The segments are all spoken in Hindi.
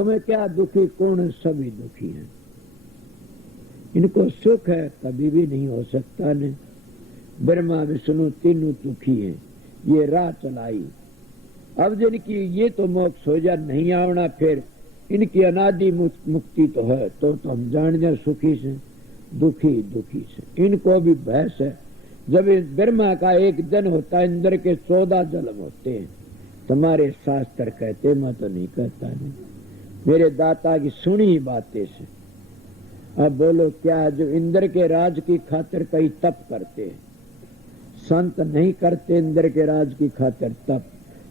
तुम्हें क्या दुखी, कौन है? सभी दुखी हैं। इनको सुख है कभी भी नहीं हो सकता ने। ब्रह्मा विष्णु तीनों दुखी हैं। ये राह चलाई। अब जिनकी ये तो मोक्ष हो जा नहीं आवना, फिर इनकी अनादि मुक्ति तो है, तो हम जान जाए सुखी से दुखी, दुखी से। इनको भी भैंस है। जब इस ब्रह्मा का एक जन होता है, इंद्र के 14 जन्म होते हैं। तुम्हारे शास्त्र कहते, मैं तो नहीं कहता नहीं, मेरे दाता की सुनी बातें से। अब बोलो क्या, जो इंद्र के राज की खातिर कई तप करते हैं, संत नहीं करते इंद्र के राज की खातिर तप।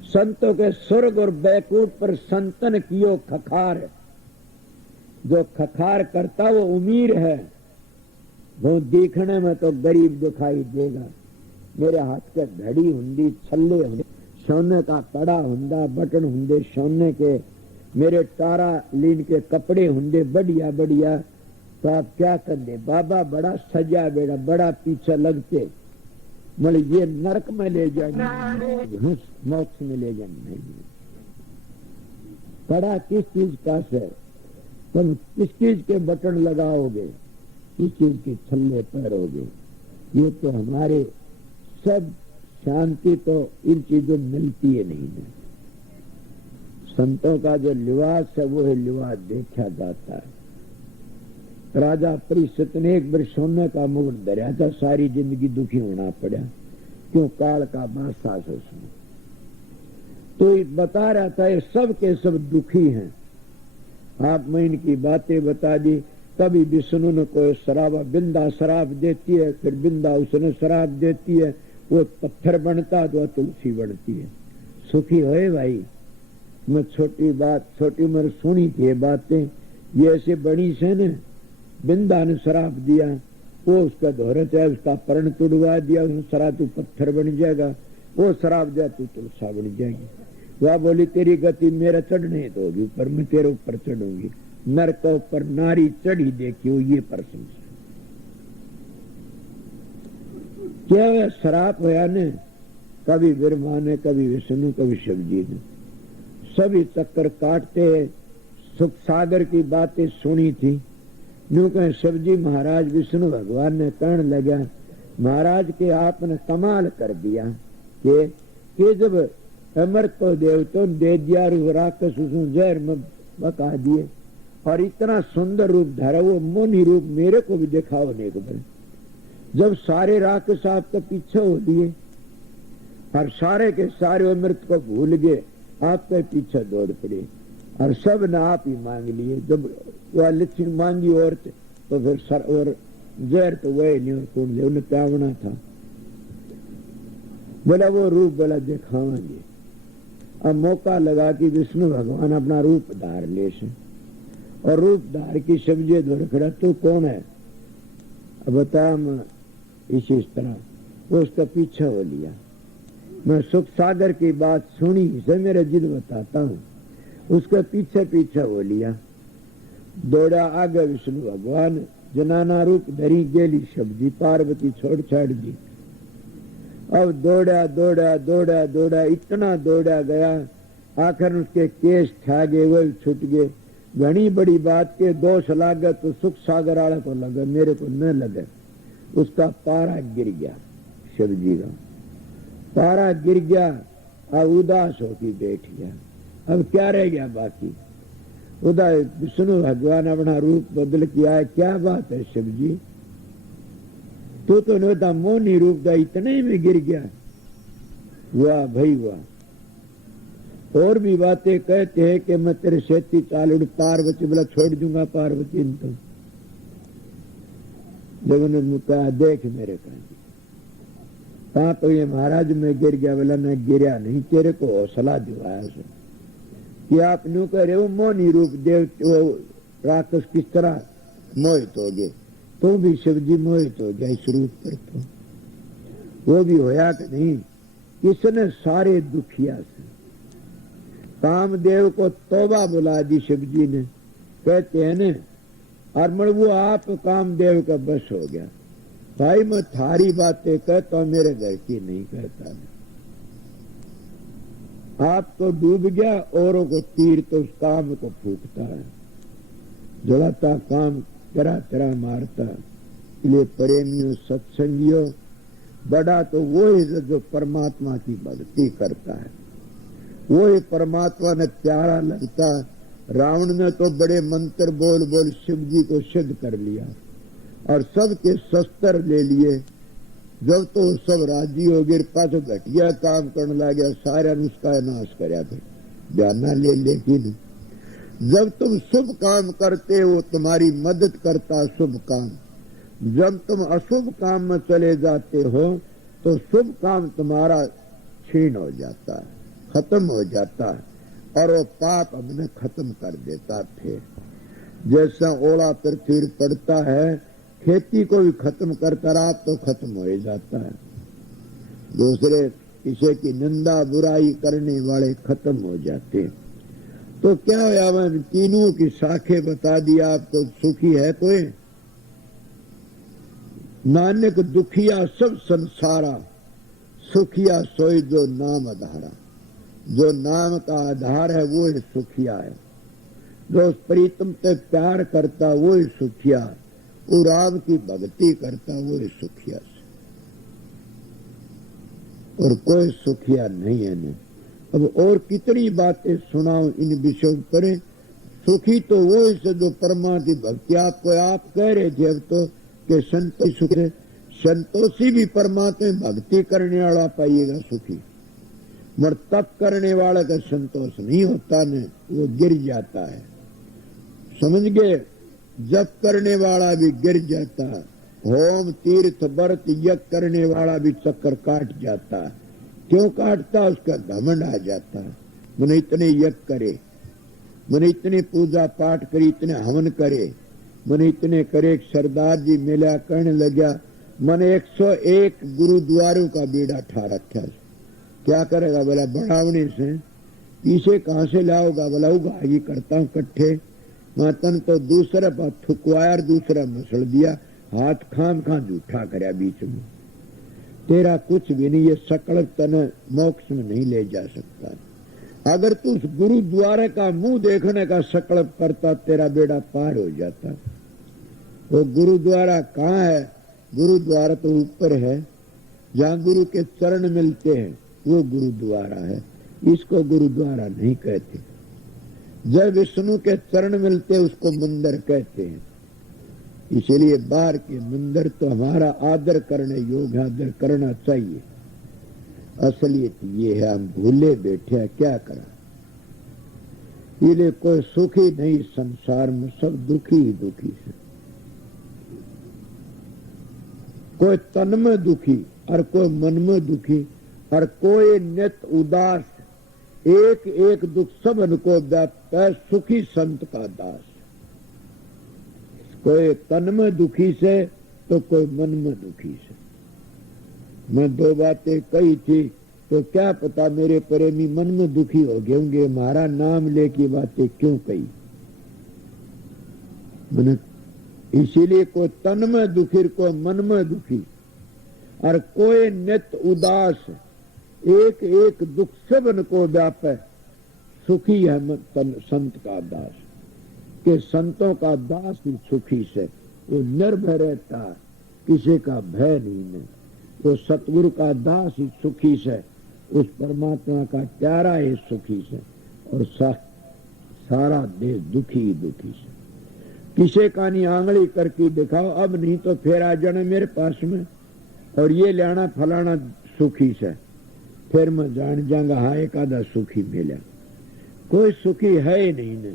संतों के स्वर्ग और बैकुंठ पर संतन कियो खखार। जो खखार करता वो उमीर है, वो देखने में तो गरीब दिखाई देगा। मेरे हाथ के घड़ी हुंदी, छल्ले हुंदे, सोने का कड़ा हुंदा, बटन हुंदे सोने के, मेरे तारा लीन के कपड़े हुंदे बढ़िया बढ़िया। तो आप क्या कर दे, बाबा बड़ा सजा बेड़ा, बड़ा पीछे लगते, मतलब ये नरक में ले जाएंगे, मोक्ष में ले जाएंगे। कड़ा किस चीज का है? तुम किस चीज के बटन लगाओगे, किस चीज की छल्ले पहरोगे? ये तो हमारे सब शांति तो इन चीजों मिलती है नहीं है। संतों का जो लिबास है वो है लिबास देखा जाता है। राजा परीक्षित ने एक बार सोने का मुकुट धरा था, सारी जिंदगी दुखी होना पड़ा। क्यों? काल का बादशाह से उसमें तो बता रहा था ये सब के सब दुखी हैं। आप मैं इनकी बातें बता दी। कभी विष्णु ने कोई शराब, बिंदा शराब देती है, फिर बिंदा उसने शराब देती है, वो पत्थर बनता तो तुलसी बनती है। सुखी होए भाई। मैं छोटी बात, छोटी उम्र सुनी थी ये बातें, ये ऐसे बनी से न। बिंदा ने शराब दिया, वो उसका धोरत है, उसका पर्ण तुड़वा दिया, उसने शराब तू पत्थर बन जाएगा, वो शराब दिया तू तुलसा बन जाएगी। वह बोली तेरी गति मेरा चढ़ने तो होगी ऊपर, मैं तेरे ऊपर चढ़ूंगी। नर के ऊपर नारी चढ़ी देखी हो, ये प्रशंसा क्या है? शराब होया ने, कभी ब्रह्मा ने, कभी विष्णु, कभी शिवजी ने, सभी चक्कर काटते हैं। सुख सागर की बातें सुनी थी। यूं कहें शिवजी महाराज विष्णु भगवान ने कहने लगा, महाराज के आपने कमाल कर दिया कि जब अमृत तो देवतों दे दिया, राक्षस उसने जहर में बका दिए, और इतना सुंदर रूप धरा, वो मोनी रूप मेरे को भी दिखाओ नहीं को। जब सारे राक्षस आपके पीछे हो दिए और सारे के सारे अमृत को भूल गए, आपके पीछे दौड़ पड़े और सब ने आप ही मांग लिए। जब वह लक्ष्मी मांगी और तो फिर सर और जहर तो वही नहीं, कौन दे उन्हें त्यागना था। बोला वो रूप बोला दिखाएंगे। अब मौका लगा कि विष्णु भगवान अपना रूप धार ले से, और रूप धार की सब्जी दौड़ खड़ा, तू कौन है? अब बता। मैं इसी तरह वो उसका पीछा हो लिया। मैं सुख सागर की बात सुनी से मेरे जिद बताता हूँ। उसके पीछे पीछे हो लिया, दौड़ा आगे विष्णु भगवान, जनाना रूप धरी गेली सब्जी, पार्वती छोड़ छाड़ दी। अब दौड़ा दौड़ा दौड़ा दौड़ा, इतना दौड़ा गया, आखिर उसके केस ठा गए, वो छूट गए। घनी बड़ी बात के दोष लागे तो सुख सागर वाला को लगे, मेरे को न लगे। उसका पारा गिर गया, शिवजी का पारा गिर गया। अब उदास होकर बैठ गया। अब क्या रह गया बाकी? उदा विष्णु भगवान अपना रूप बदल किया है। क्या बात है शिवजी, तू तो नहीं था, मोनी रूप था, इतने ही में गिर गया। वाह भाई वाह। और भी बातें कहते हैं कि मैं तेरे सेती चालू पार्वती बोला छोड़ दूंगा पार्वती ने। तो जब उन्होंने कहा देख मेरे कहा तो ये महाराज में गिर गया। बोला मैं गिरा नहीं, तेरे को हौसला दिवाया से कि आप न्यू कह रहे हो मोनी रूप देव, वो राक्षस किस तरह मोहित हो गए, तो भी शिवजी मोहित हो गया इस रूप पर। तो वो भी होया कि नहीं, इसने सारे दुखिया से कामदेव को तौबा बुला दी शिवजी ने। कहते हैं न, और वो आप कामदेव का बस हो गया। भाई मैं थारी बातें कहता हूं, मेरे घर की नहीं कहता। आप तो डूब गया, औरों को तीर तो उस काम को फूकता है, जलाता काम तरह तरह मारता। इसलिए प्रेमियों, सत्संगियों, बड़ा तो वो है जो परमात्मा की भक्ति करता है, वो ही परमात्मा ने प्यारा लगता। रावण ने तो बड़े मंत्र बोल बोल शिव जी को सिद्ध कर लिया और सबके शस्त्र ले लिए। जब तो सब राजी हो गए, पास घटिया काम करने लगे, सारा उसका नाश कराया। फिर बयाना ले, लेकिन जब तुम शुभ काम करते हो तुम्हारी मदद करता शुभ काम, जब तुम अशुभ काम में चले जाते हो तो शुभ काम तुम्हारा छीन हो जाता है, खत्म हो जाता है, और वो पाप हमने खत्म कर देता। फिर जैसा ओला पृथ्वी पड़ता है, खेती को भी खत्म करता रहा तो खत्म हो ही जाता है। दूसरे किसी की निंदा बुराई करने वाले खत्म हो जाते। तो क्या हुआ, मैंने तीनों की शाखें बता दी आपको। सुखी है कोई? नानक दुखिया सब संसारा, सुखिया सोई जो नाम आधारा। जो नाम का आधार है वो ही सुखिया है। जो प्रीतम से प्यार करता वो ही सुखिया, वो राम की भक्ति करता वो ही सुखिया से, और कोई सुखिया नहीं है न। अब और कितनी बातें सुनाऊं इन विषयों पर। सुखी तो वो है जो परमात्मा की भक्ति। आपको आप कह रहे थे अब तो कि संतोषी सुख है, संतोषी भी परमात्मा भक्ति करने वाला पाइएगा सुखी। मगर तप करने वाला का संतोष नहीं होता न, वो गिर जाता है। समझ गए? जप करने वाला भी गिर जाता है, होम तीर्थ व्रत यज्ञ करने वाला भी चक्कर काट जाता है। क्यों काटता? उसका घमंड आ जाता है। मैंने इतने यज्ञ करे, मैंने इतने पूजा पाठ करी, इतने हवन करे, मैंने इतने करे। सरदार जी मेला करने लगा, मैंने 101 गुरुद्वारों का बेड़ा ठा रखा। क्या करेगा? बोला बढ़ावने से। इसे कहां से लाओगा? बोला उगाही करता हूं इकट्ठे। मातन तो दूसरा बात थुकवाया और दूसरा मसल दिया, हाथ खाम खा झूठा करया बीच में। तेरा कुछ भी नहीं, ये सकल तन मोक्ष में नहीं ले जा सकता। अगर तू उस गुरुद्वारे का मुंह देखने का सकल्प करता, तेरा बेड़ा पार हो जाता। वो गुरुद्वारा कहाँ है? गुरुद्वारा तो ऊपर है, जहाँ गुरु के चरण मिलते हैं वो गुरुद्वारा है। इसको गुरुद्वारा नहीं कहते। जब विष्णु के चरण मिलते उसको मंदिर कहते हैं। इसलिए बाहर के मंदिर तो हमारा आदर करने योग्य, आदर करना चाहिए। असलियत ये है, हम भूले बैठे हैं, क्या करा। इसलिए कोई सुखी नहीं संसार में, सब दुखी ही दुखी है। कोई तन में दुखी और कोई मन में दुखी, और कोई नित उदास। एक एक दुख सब इनको व्याप्त है, सुखी संत का दास। कोई तन में दुखी से तो कोई मन में दुखी से। मैं दो बातें कही थी, तो क्या पता मेरे प्रेमी मन में दुखी हो गए होंगे, हमारा नाम लेके बातें क्यों कही मैंने। इसीलिए कोई तन में दुखी, कोई मन में दुखी, और कोई नित उदास। एक एक दुख सब इनको व्याप है, सुखी है संत का दास। के संतों का दास ही सुखी से, वो निर्भय रहता है, किसी का भय नहीं है। तो सतगुरु का दास ही सुखी से, उस परमात्मा का प्यारा ही सुखी से, और सारा देश दुखी ही दुखी से। किसी का नहीं आंगली करके दिखाओ, अब नहीं तो फिर आ जाना मेरे पास में, और ये लेना फलाना सुखी से, फिर मैं जान जाऊंगा हाँ एक आधा सुखी मिला। कोई सुखी है ही नहीं ने।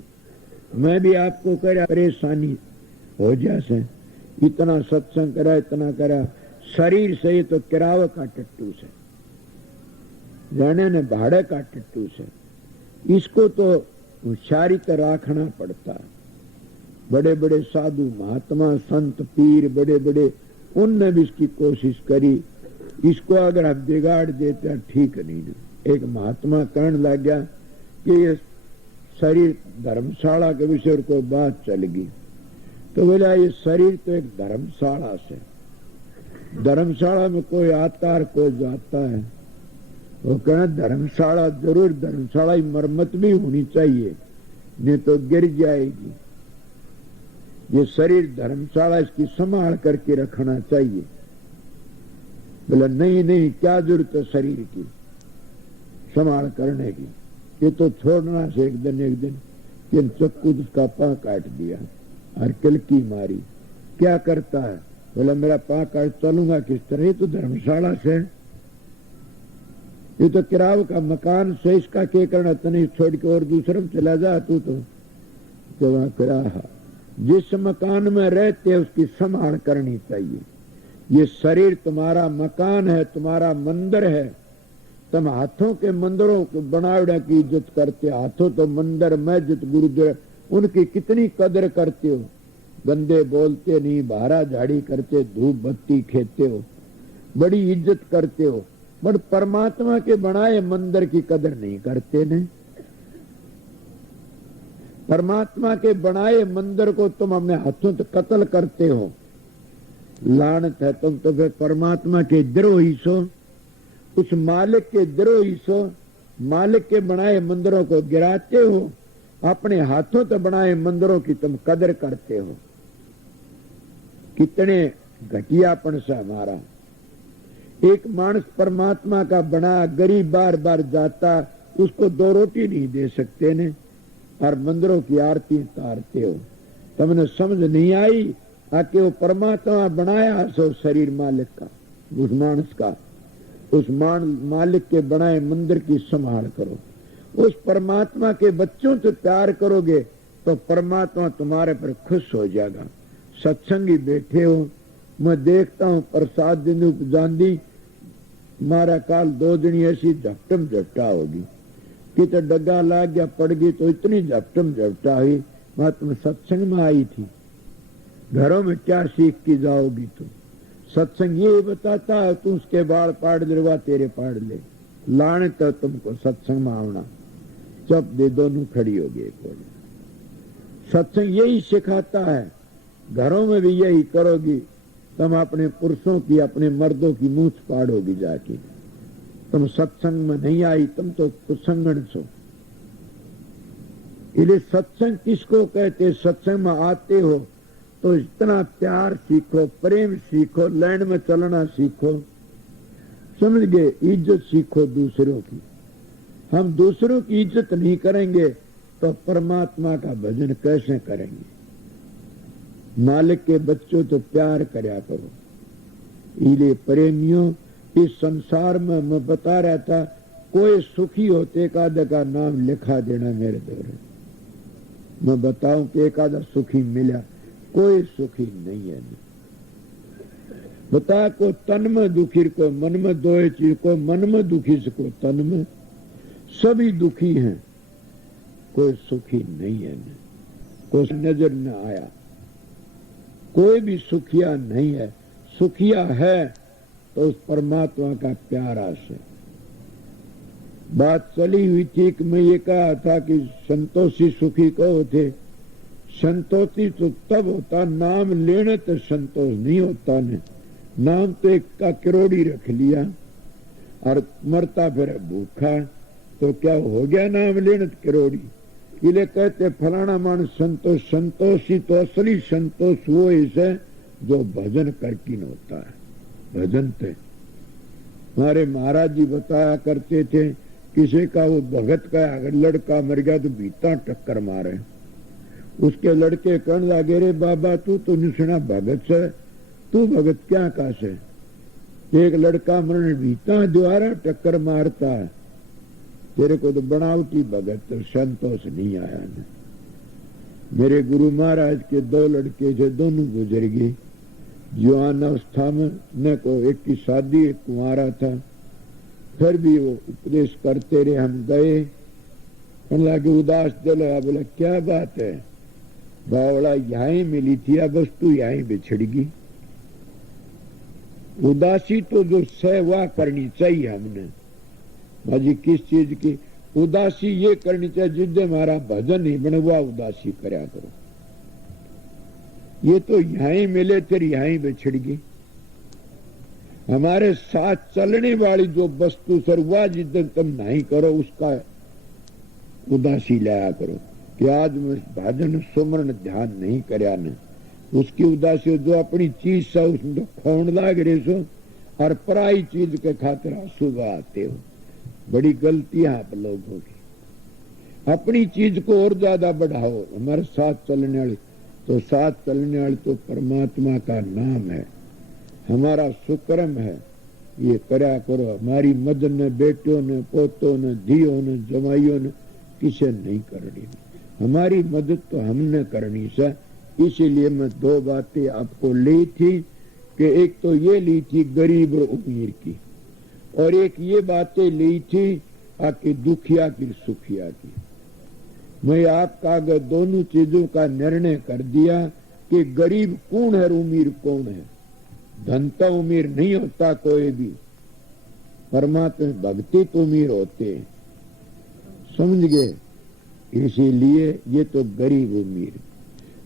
मैं भी आपको करा परेशानी हो जासे, इतना सत्संग करा, इतना करा, शरीर से तो किरावे का टट्टू से, जाने ने भाड़े का टट्टू से। इसको तो होशियारी तो रखना पड़ता है। बड़े बड़े साधु महात्मा संत पीर बड़े बड़े, उनने भी इसकी कोशिश करी। इसको अगर हम बिगाड़ देते हैं ठीक नहीं ना। एक महात्मा कहने लग गया कि ये शरीर धर्मशाला के विषय को बात चल गई, तो बोला ये शरीर तो एक धर्मशाला से, धर्मशाला में कोई आता है कोई जाता है, वो कहना धर्मशाला जरूर, धर्मशाला की मरम्मत भी होनी चाहिए, नहीं तो गिर जाएगी। ये शरीर धर्मशाला, इसकी संभाल करके रखना चाहिए। बोला नहीं नहीं, क्या जरूरत है शरीर की संभाल करने की, ये तो छोड़ना से एक दिन कि चक्कू उसका पांव काट दिया और किलकी मारी। क्या करता है? बोला मेरा पांव काट, चलूंगा किस तरह? ये तो धर्मशाला से, ये तो किराए का मकान से, इसका क्या करना? तने छोड़ के और दूसरे में चला जा तू तो वहां किराया। जिस मकान में रहते उसकी संभाल करनी चाहिए। ये शरीर तुम्हारा मकान है, तुम्हारा मंदिर है। तुम हाथों के मंदिरों को बनावड़ा की इज्जत करते, हाथों तो मंदिर मस्जिद गुरुद्वारा, उनकी कितनी कदर करते हो। गंदे बोलते नहीं, बाहरा झाड़ी करते, धूप बत्ती खेते हो, बड़ी इज्जत करते हो, बट परमात्मा के बनाए मंदिर की कदर नहीं करते ने। परमात्मा के बनाए मंदिर को तुम अपने हाथों से कत्ल करते हो। लानत है, तुम तो फिर परमात्मा के द्रोही सो, उस मालिक के द्रोही सो। मालिक के बनाए मंदिरों को गिराते हो, अपने हाथों से बनाए मंदिरों की तुम कदर करते हो। कितने घटियापन से हमारा। एक मानस परमात्मा का बना गरीब बार बार जाता, उसको 2 रोटी नहीं दे सकते ने, और मंदिरों की आरती तारते हो। तुमने समझ नहीं आई आके वो परमात्मा बनाया सो शरीर मालिक का, उस मानस का, उस मालिक के बनाए मंदिर की संभाल करो। उस परमात्मा के बच्चों से प्यार करोगे तो परमात्मा तुम्हारे पर खुश हो जाएगा। सत्संगी बैठे हो, मैं देखता हूँ प्रसाद दिन उपजांदी मारा काल 2 दिन ऐसी झपटम झपटा होगी कि तो डगा लाग गया, पड़ गई तो इतनी झपटम झपटा हुई। मैं तुम सत्संग में आई थी, घरों में क्या सीख के जाओगी तुम? सत्संग ये बताता है तू उसके बाल पाड़ दिलवा तेरे पाड़ ले। लाने तो तुमको सत्संग में आना, चप दे दोनों खड़ी हो गई। सत्संग यही सिखाता है, घरों में भी यही करोगी तुम अपने पुरुषों की, अपने मर्दों की मूछ पाड़ोगी जाके। तुम सत्संग में नहीं आई, तुम तो कुसंगण सो। इसलिए सत्संग किसको कहते? सत्संग में आते हो तो इतना प्यार सीखो, प्रेम सीखो, लाइन में चलना सीखो, समझ गए? इज्जत सीखो दूसरों की। हम दूसरों की इज्जत नहीं करेंगे तो परमात्मा का भजन कैसे करेंगे? मालिक के बच्चों तो प्यार करया करो। इसलिए प्रेमियों, इस संसार में मैं बता रहा था, कोई सुखी होते एक आधा का नाम लिखा देना मेरे द्वारा। मैं बताऊं कि एक आधा सुखी मिला, कोई सुखी नहीं है। बता को तन में दुखी, को मन में दोए चीज, को मन में दुखी से को तन में, सभी दुखी हैं, कोई सुखी नहीं है। कोई नजर न आया, कोई भी सुखिया नहीं है। सुखिया है तो उस परमात्मा का प्यार आसे। बात चली हुई थी कि मैं ये कहा था कि संतोषी सुखी कहो थे। संतोषी तो तब होता, नाम लेने तो संतोष नहीं होता ने। नाम तो एक का करोड़ी रख लिया और मरता फिर भूखा, तो क्या हो गया नाम लेने तो करोड़ी? इसलिए कहते फलाना मानस संतोष। संतोषी तो असली संतोष वो इसे जो भजन करके होता है। भजन थे हमारे महाराज जी बताया करते थे, किसी का वो भगत का अगर लड़का मर गया तो बीता टक्कर मारे। उसके लड़के कहने लगे, रे बाबा तू तो निशना भगत से, तू भगत क्या का से? एक लड़का मरने बीता द्वारा टक्कर मारता है, तेरे को तो बनावटी भगत तो संतोष नहीं आया न। मेरे गुरु महाराज के 2 लड़के थे, दोनों गुजर गए जवान अवस्था में। न को एक की शादी, एक कुंवारा था। फिर भी वो उपदेश करते रहे, हम गए। लगे उदास दिल है। बोला क्या बात है? बावड़ा यहीं मिली थी, अब वस्तु यहीं बिछड़गी। उदासी तो जो सेवा करनी चाहिए हमने भाजी, किस चीज की उदासी? ये करनी चाहिए जिससे हमारा भजन नहीं बने, हुआ उदासी करया करो। ये तो यहीं मिले फिर यहीं बिछड़ गई। हमारे साथ चलने वाली जो वस्तु सर्वा जितन तुम नहीं करो उसका उदासी लाया करो कि आज मैं भजन सुमरण ध्यान नहीं करया ने उसकी उदासी जो अपनी चीज से उसमें तो खोण लाग रहे सो और पराई चीज के खातिर आंसू बहाते हो। बड़ी गलती है आप लोगों की। अपनी चीज को और ज्यादा बढ़ाओ। हमारे साथ चलने वाली तो परमात्मा का नाम है, हमारा सुकर्म है। ये करया करो। हमारी मदद ने बेटियों ने पोतों ने धियों ने जमाइयों ने किसे नहीं करनी। हमारी मदद तो हमने करनी से। इसीलिए मैं दो बातें आपको ली थी कि एक तो ये ली थी गरीब और अमीर की, और एक ये बातें ली थी आके दुखिया की सुखिया की। मैं आपका अगर दोनों चीजों का निर्णय कर दिया कि गरीब कौन है और अमीर कौन है। धन तो अमीर नहीं होता कोई भी, परमात्मा भक्ति तो अमीर होते हैं, समझ गए। इसीलिए ये तो गरीब अमीर।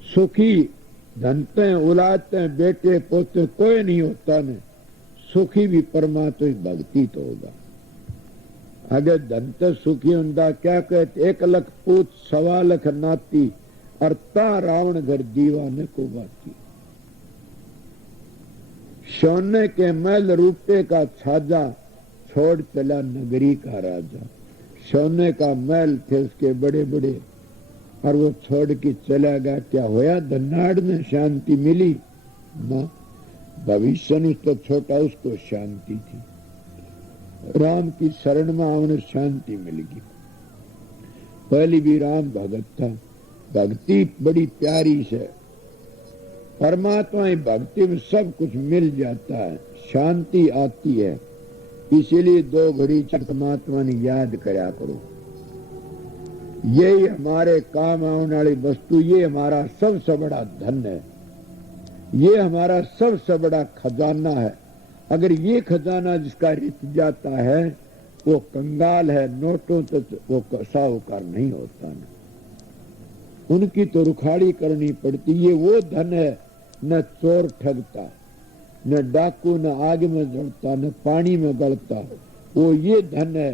सुखी धनते उलाते बेटे पोते कोई नहीं होता ने। सुखी भी परमात्मा भक्ति तो होगा। अगर धनते सुखी होता क्या कहते 1 लाख पूत 1.25 लाख नाती और ता रावण घर दीवाने को बाती। सोने के महल रुपये का छाजा छोड़ चला नगरी का राजा। सोने का महल थे उसके बड़े बड़े और वो छोड़ के चला गया। क्या होया? धनाड़ में शांति मिली ना। भविष्य में तो छोटा उसको शांति थी। राम की शरण में आने शांति मिल गई। पहली भी राम भगत था। भक्ति बड़ी प्यारी से। परमात्मा की भक्ति में सब कुछ मिल जाता है, शांति आती है। इसीलिए 2 घड़ी परमात्मा ने याद करया करो। यही हमारे काम आने वाली वस्तु, ये हमारा सबसे बड़ा धन है, ये हमारा सबसे बड़ा खजाना है। अगर ये खजाना जिसका रित जाता है वो कंगाल है, नोटों तो वो साहूकार नहीं होता ना। उनकी तो रुखाड़ी करनी पड़ती। ये वो धन है न चोर ठगता, न डाकू, न आग में जलता, न पानी में गलता। वो ये धन है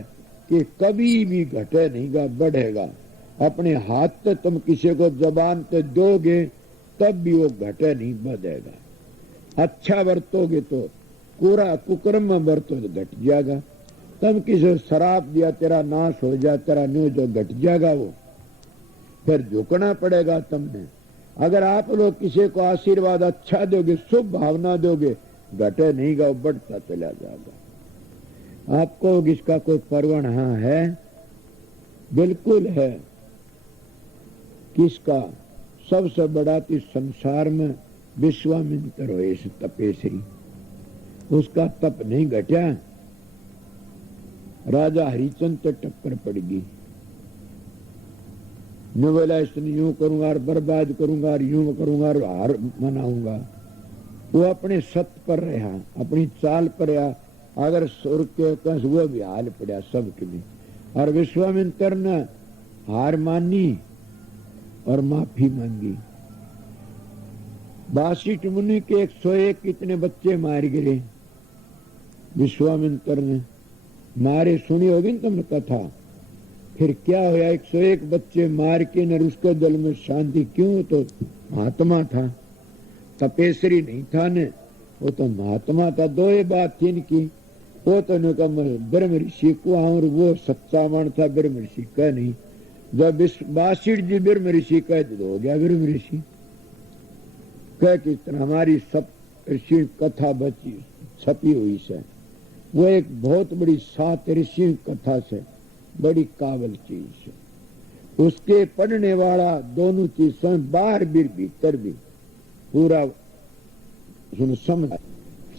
कि कभी भी घटे नहीं गा, बढ़ेगा। अपने हाथ से तुम किसी को जबान पे दोगे तब भी वो घटे नहीं, बढ़ेगा। अच्छा बरतोगे तो पूरा कुकर्म में बरतो तो घट जाएगा। तुम किसी शराब दिया तेरा नाश हो जाए, तेरा न्यू जो घट जाएगा वो। फिर झुकना पड़ेगा तुमने। अगर आप लोग किसी को आशीर्वाद अच्छा दोगे, शुभ भावना दोगे, घटे नहीं गा, बढ़ता चला जाएगा। आपको इसका कोई परवण हाँ है? बिल्कुल है। किसका? सबसे बड़ा इस संसार में विश्वामित्र हो, इस तपेश्वरी। उसका तप नहीं घटा। राजा हरिचंद तो टक्कर पड़ गई। न बोला इसने यूं करूंगा और बर्बाद करूंगा और यूं करूंगा और हार मनाऊंगा। वो अपने सत्य पर रहा, अपनी चाल पर रहा। अगर सुर के कस वो भी हाल पड़ा सबके भी। और विश्वामित्र ने हार मानी और माफी मांगी। वासिष्ठ मुनि के 101 कितने बच्चे मार गिरे विश्वामित्र ने। मारे सुनी होगी ना तुमने कथा। फिर क्या होया? 101 बच्चे मार के न उसके दल में शांति क्यों? तो महात्मा था, तपेश्वरी नहीं था ने। वो तो महात्मा था। 2 ही बात थी इनकी। वो तो ब्रह्म ऋषि को और वो सच्चा मान था, ब्रह्म ऋषि का नहीं। जब वासिष्ठ जी ब्रह्म ऋषि कह तो हो गया ब्रह्म ऋषि। कह कि हमारी सब ऋषि कथा बची छपी हुई से। वो एक बहुत बड़ी 7 ऋषि कथा से बड़ी काबल चीज है। उसके पढ़ने वाला दोनों चीज बाहर भी भीतर भी पूरा समझ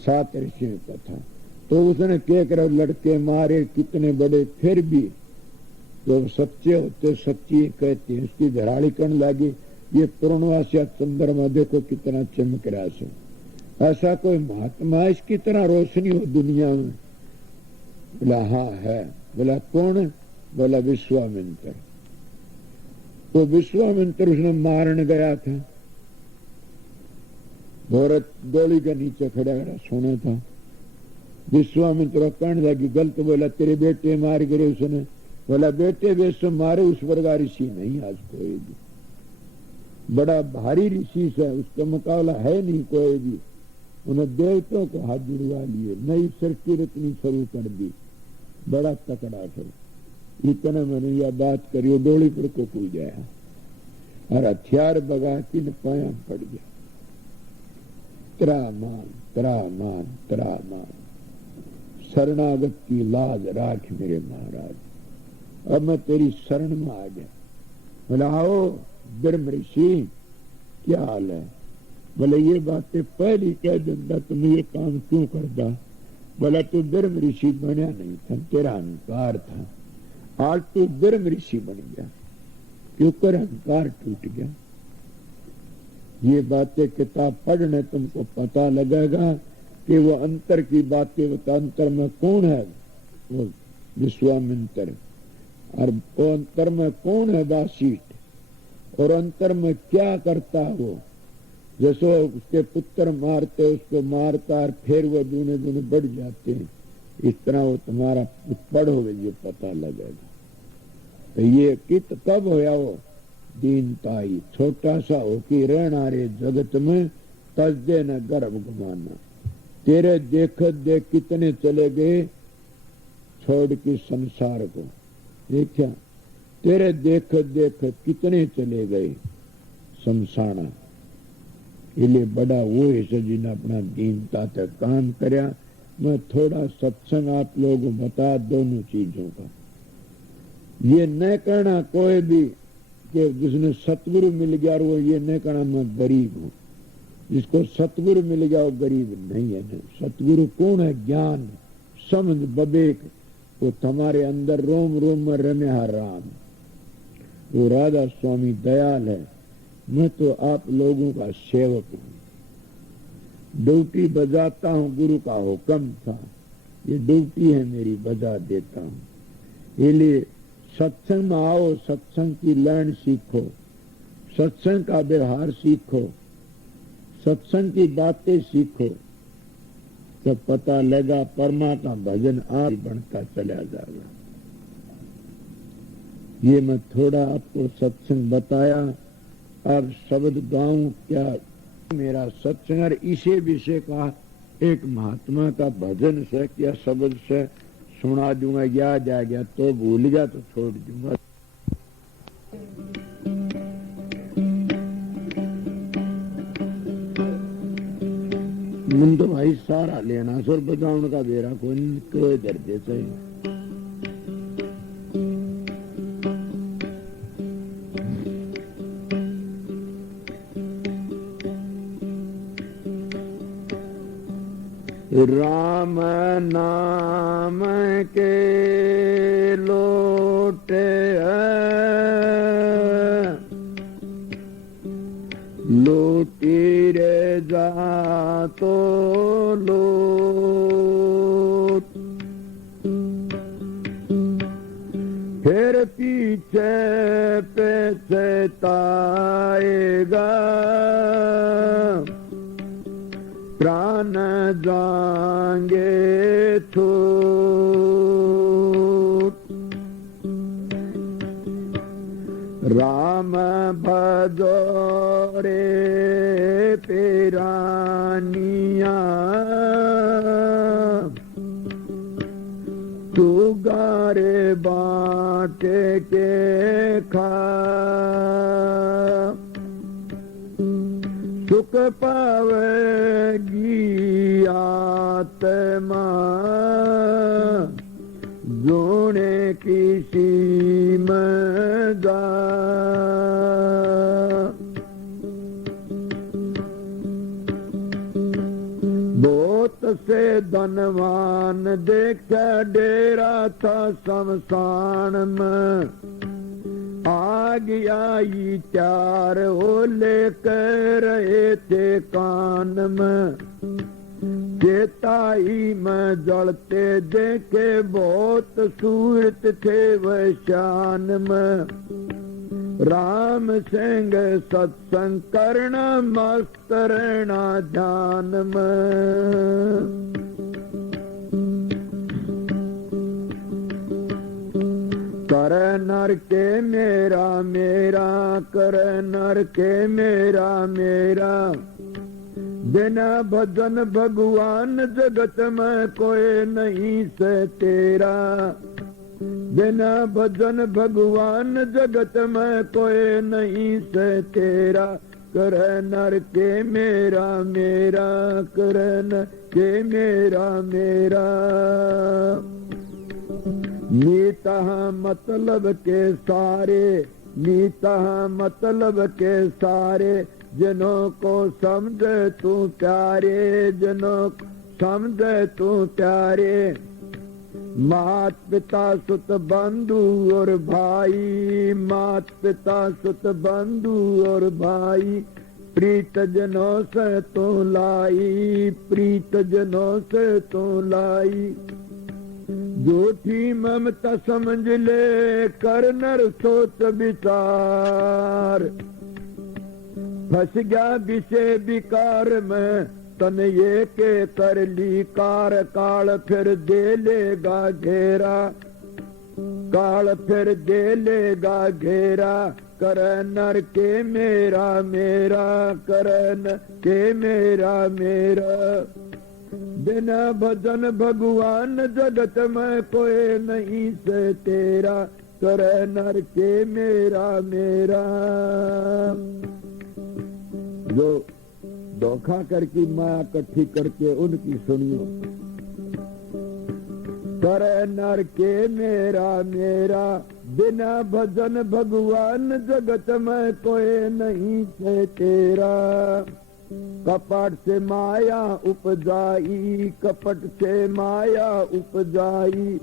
7 ऋषि कथा। तो उसने क्या करा? लड़के मारे कितने बड़े, फिर भी जो सच्चे होते सच्ची कहते हैं। उसकी धराड़ी करने लगी। ये पूर्णवासिया चंद्रमा देखो कितना चमक रहा है। ऐसा कोई महात्मा इसकी तरह रोशनी हो दुनिया में? बोला हाँ है। बोला कौन? बोला विश्वामित्र। तो विश्वामित्र उसने मारने गया था। भोरत गोली के नीचे खड़ा खड़ा सोना था। विश्वामित्र कहने लगी गलत बोला, तेरे बेटे मार गिरे उसने। बोला बेटे बेसो मारे उस वर्गा ऋषि नहीं आज कोई भी, बड़ा भारी ऋषि से उसका मुकाबला है नहीं कोई भी। उन्हें देवताओं को हाथ जुड़वा लिए, नई सरकी रखनी शुरू कर दी, बड़ा तकड़ा था। इतना मैंने यह बात करी, वो डोली पर को कूद गया और हथियार बगा तीन पाया पड़ गया। त्रामान त्रामान त्रामान, शरणागत की लाज राख मेरे महाराज, अब मैं तेरी शरण में आ गया। बोला आओ ब्रह्म ऋषि क्या हाल है? बोले ये बातें पहले कह देता तुम ये काम क्यों करता? बोला तू ब्रह्म ऋषि बनया नहीं था, तेरा अहंकार था, आज तू ब्रह्म ऋषि बन गया क्योंकि अहंकार टूट गया। ये बातें किताब पढ़ने तुमको पता लगेगा कि वो अंतर की बातें बता। अंतर में कौन है? वो विश्वामित्र। और वो अंतर में कौन है? वासिष्ठ। और अंतर में क्या करता है वो? जैसे उसके पुत्र मारते उसको मारता और फिर वो दूने दूने बढ़ जाते हैं, इस तरह वो तुम्हारा पढ़ोगे जो पता लगेगा। तो ये कित कब होया? वो दीनताई, छोटा सा होके रहना रे जगत में, तजदे न गर्भ गुमाना। तेरे देख देख कितने चले गए छोड़ के संसार को, देखा? तेरे देख देख कितने चले गए शमशाना। इसलिए बड़ा वो है जिन्हें अपना दीनता तक काम करया। मैं थोड़ा सत्संग आप लोगों को बता दोनों चीजों का। ये न कहना कोई भी कि जिसने सतगुरु मिल गया और वो ये न कहना मैं गरीब हूँ। जिसको सतगुरु मिल गया वो गरीब नहीं है। नहीं, सतगुरु कौन है? ज्ञान समझ विवेक, वो तुम्हारे अंदर रोम रोम में रमे हर राम। वो राधा स्वामी दयाल है। मैं तो आप लोगों का सेवक हूँ, ड्यूटी बजाता हूँ, गुरु का हुक्म था, ये ड्यूटी है मेरी, बजा देता हूँ। इसलिए सत्संग में आओ, सत्संग की लर्न सीखो, सत्संग का व्यवहार सीखो, सत्संग की बातें सीखो, तो पता लगा परमात्मा भजन आप बनता चला जाएगा। ये मैं थोड़ा आपको सत्संग बताया। अब शब्द गाऊं क्या? मेरा सत्संग और इसी विषय का एक महात्मा का भजन से क्या शब्द से सुना दूंगा, याद आ गया तो भूल गया तो छोड़ दूंगा। मन तो भाई सारा लेना सुर बजाउन का बेरा कोई दर्द से। राम नाम के लोटे लोटी रे जा तो लोट, फिर पीछे पछताएगा, प्राण जाएंगे छूट। राम भजो रे पिरानिया, तू गारे बाटे के खा, सुख पावेगी आत्मा, जोने किसी में जा। बहुत से धनवान देखा डेरा था शमशान में, आग आई चार हो लेकर रहे थे कान में, चेताई में जलते देखे बहुत सूरत थे वह शान में। राम संग सत्संग करना, मस्त रहना ध्यान में। कर नर के मेरा मेरा, कर नर के मेरा मेरा। बिना भजन भगवान जगत में कोई नहीं से तेरा। बिना भजन भगवान जगत में कोई नहीं से तेरा। कर नर के मेरा मेरा, कर नर के मेरा मेरा। नीता मतलब के सारे, नीता मतलब के सारे। जिनों को समझे तू प्यारे, जिनों को समझे तू प्यारे। मात पिता सुत बंधु और भाई, मात पिता सुत बंधु और भाई। प्रीत जनों से तो लाई, प्रीत जनों से तो लाई। झूठी ममता समझ ले, कर नर सोच विचार। फंस गया विषय विकार में, तन ये के कर ली कार। काल फिर दे लेगा घेरा, काल फिर दे लेगा घेरा। कर नर के मेरा मेरा, कर नर के मेरा मेरा। बिना भजन भगवान जगत में कोई नहीं से तेरा। कर नर के मेरा मेरा। जो धोखा करके माया इकट्ठी करके उनकी सुनियो। कर नर के मेरा मेरा। बिना भजन भगवान जगत में कोई नहीं से तेरा। कपट से माया उपजाई, कपट से माया उपजाई।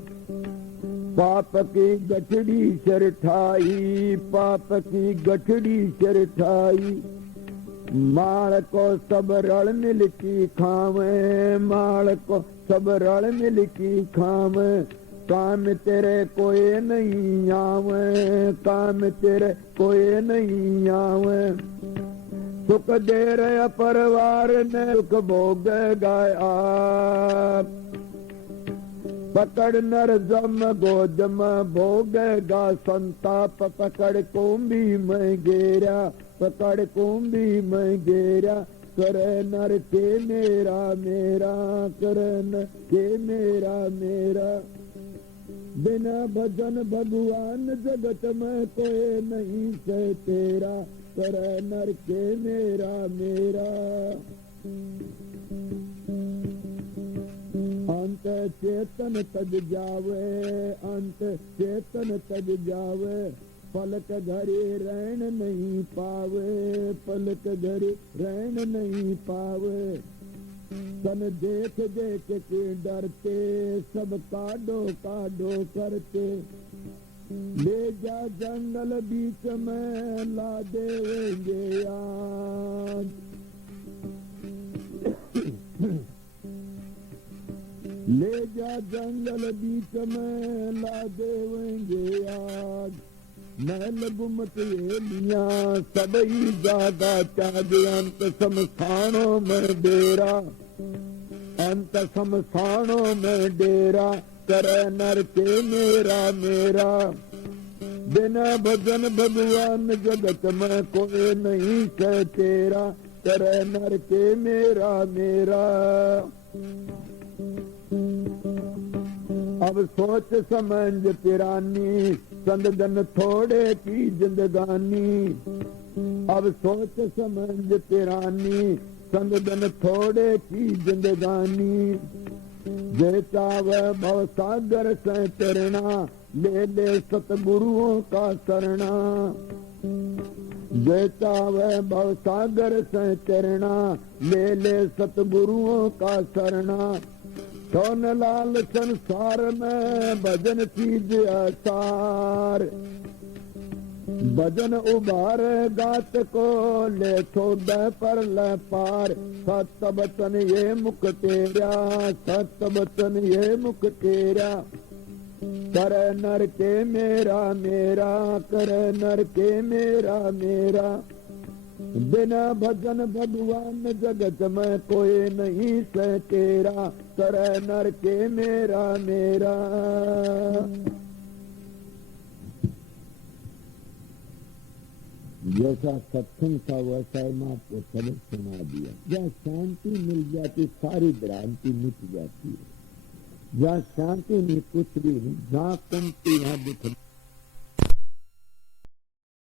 पाप की गठड़ी सिर ठाई, पाप की गठड़ी सिर ठाई। माल को सब रल मिल की खावे, माल को सब रल मिल की खावे। काम तेरे कोई नहीं आवे, काम तेरे कोई नहीं आवे। सुख दे रहे परिवार ने, सुख भोगेगा आप। पकड़ नर जम गोजम भोगेगा संताप। पकड़ कुंभी में गेरा, पकड़ कुंभी में गेरा। कर नर के मेरा मेरा, कर नर के मेरा मेरा। बिना भजन भगवान जगत में कोई नहीं से तेरा। कर नर के मेरा मेरा। अंत चेतन तज जावे, अंत चेतन तज जावे। पलक घरे रहन नहीं पावे, पलक घरे रहन नहीं पावे। तन देख देख के डरते, सब काडो काडो करते। ले जा जंगल बीच में, ला देंगे आज। ले जा जंगल बीच में, ला देंगे आज। मैल गुमत ये लिया सब ही ज्यादा त्यागे। अंत शमशानों में डेरा, अंत शमशानों में डेरा। कर नर के मेरा मेरा। बिना भजन भगवान जगत में कोई नहीं से तेरा। कर नर के मेरा मेरा। अब सोच समझ पिरानी, संग जन थोड़े की जिंदगानी। अब सोच समझ पिरानी, संग जन थोड़े की जिंदगानी। जे चावे भव सागर से तरना, ले ले सतगुरुओं का शरणा। जे चावे भव सागर से तरना, ले ले सतगुरुओं का शरणा। सोन लाल संसार में भजन कीज आसार। भजन उबार गात को, ले छोड़ पर ले पार। सत बचन ये मुख तेरा, सत बचन ये मुख तेरा। कर नर के मेरा मेरा, कर नर के मेरा मेरा। बिना भजन भगवान जगत में कोई नहीं से तेरा। कर नर के मेरा मेरा। जैसा सत्संग था वैसा ही मैं आपको सबक सुना दिया। जहाँ शांति मिल जाती सारी भ्रांति मिट जाती है। जहाँ शांति नहीं कुछ भी नहीं, जहाँ कुंती यहाँ दुख